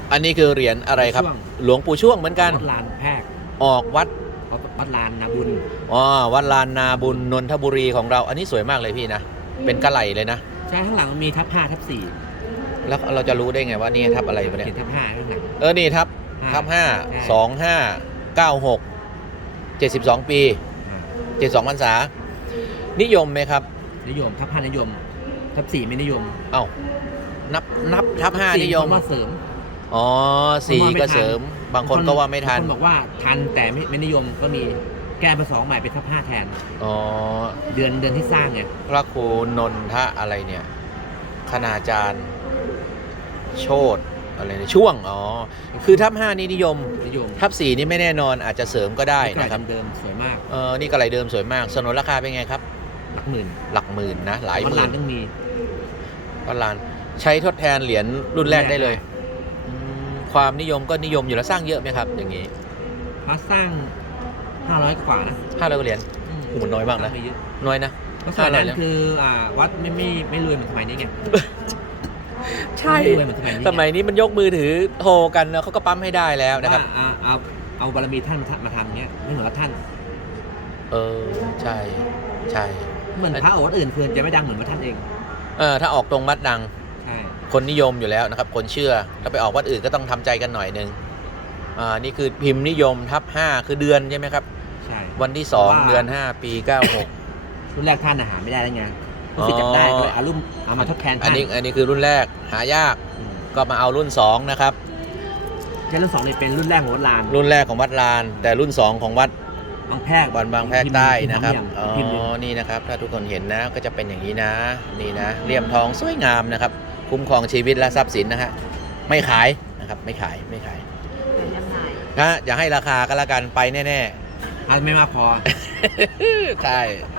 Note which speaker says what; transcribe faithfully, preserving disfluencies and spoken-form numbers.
Speaker 1: อันนี้คือเหรียญอะไรครับหลวงปู่ช่วงเหมือนกัน
Speaker 2: วัดลานแพรก
Speaker 1: ออกวัด
Speaker 2: วัดลานนาบุญ
Speaker 1: อ๋อวัดลานนาบุญนนทบุรีของเราอันนี้สวยมากเลยพี่นะเป็นกระไหลเลยนะ
Speaker 2: ใช่ข้างหลังมันมีทับห้าทับสี่
Speaker 1: แล้วเราจะรู้ได้ไงว่านี่ทับอะไรวะเนี่ย
Speaker 2: เห็นทับห้าข้างหลัง
Speaker 1: เออนี่ทับทับห้าสองห้าเก้าหกเจ็ดสิบสองปีเจ็ดสองพรรษานิยมไหมครับ
Speaker 2: นิยมทับห้านิยมทับสี่ไม่นิยม
Speaker 1: เอ้านับนับทับห้านิยม
Speaker 2: ว่าเสริม
Speaker 1: อ๋อสี่ก็เสริมบางคนก็ว่าไม่ทัน
Speaker 2: บางคนบอกว่าทันแต่ไม่ไม่นิยมก็มีแก้เป็นสองใหม่เป็นทับห้าแทน
Speaker 1: อ๋อ
Speaker 2: เดือนเดือนที่สร้างไง
Speaker 1: พระครูนนทะอะไรเนี่ยคณาจารย์โชตอะไรเนี่ยช่วงอ๋อคือทับห้านี่นิยม
Speaker 2: นิยม
Speaker 1: ทับสี่นี่ไม่แน่นอนอาจจะเสริมก็ได้นะครับ
Speaker 2: เดิมสวยมาก
Speaker 1: เออนี่กระไรเดิมสวยมากสนนราคาเป็นไงครับ
Speaker 2: หลักหมื่น
Speaker 1: หลักหมื่นนะหลายหมื่น
Speaker 2: วัดลานต้องมี
Speaker 1: วัดลานใช้ทดแทนเหรียญรุ่นแรกได้เลยความนิยมก็นิยมอยู่แล้วสร้างเยอะไหมครับอย่างนี้
Speaker 2: พระสร้างห้าร้อยกว่านะ
Speaker 1: ห้าร้อยเหรียญโอ้โหน้อยมากนะน้อยนะ
Speaker 2: ก็สมัยนั้นคืออ่าวัดไม่ไม่ไม่รวยเหมือนสมัยนี้ไง
Speaker 1: ใช่สมัยนี้มันยกมือถือโทรกันแล้วเขาก็ปั๊มให้ได้แล้วนะครับ
Speaker 2: เอาเอาเอาบารมีท่านมาทำเนี้ยไม่เหมือนกับท่าน
Speaker 1: เออใช่ใช่
Speaker 2: เหมือนพระวัดอื่นคือจะไม่ดังเหมือนวัดท่านเอง
Speaker 1: เออถ้าออกตรงวัดดังคนนิยมอยู่แล้วนะครับคนเชื่อถ้าไปออกวัดอื่นก็ต้องทำใจกันหน่อยนึงอ่านี่คือพิมพ์นิยมทับห้าคือเดือนใช่ไหมครับ
Speaker 2: ใช่
Speaker 1: วันที่สองเดือนห้าปีเก้าหก
Speaker 2: รุ่นแรกท่านอาหารไม่ได้แล้วไงรู้สึกจับได้ก็เลยเอารุ่นเอามาทดแทนท่าน
Speaker 1: อันนี้อันนี้คือรุ่นแรกหายากก็มาเอารุ่นสองนะครับ
Speaker 2: ใช่รุ่นสองนี่เป็นรุ่นแรกของวัดลาน
Speaker 1: รุ่นแรกของวัดลานแต่รุ่นสองของวัด
Speaker 2: บางแพรก
Speaker 1: วันบางแพรกใต้นะครับอ๋อนี่นะครับถ้าทุกคนเห็นนะก็จะเป็นอย่างนี้นะนี่นะเลี่ยมทองสวยงามนะครับคุ้มครองชีวิตและทรัพย์สินนะฮะไม่ขายนะครับไม่ขายไม่ขายนะอย่าให้ราคาก็แล้วกันไปแน่
Speaker 2: ๆอาจไม่มาพอ
Speaker 1: ใช่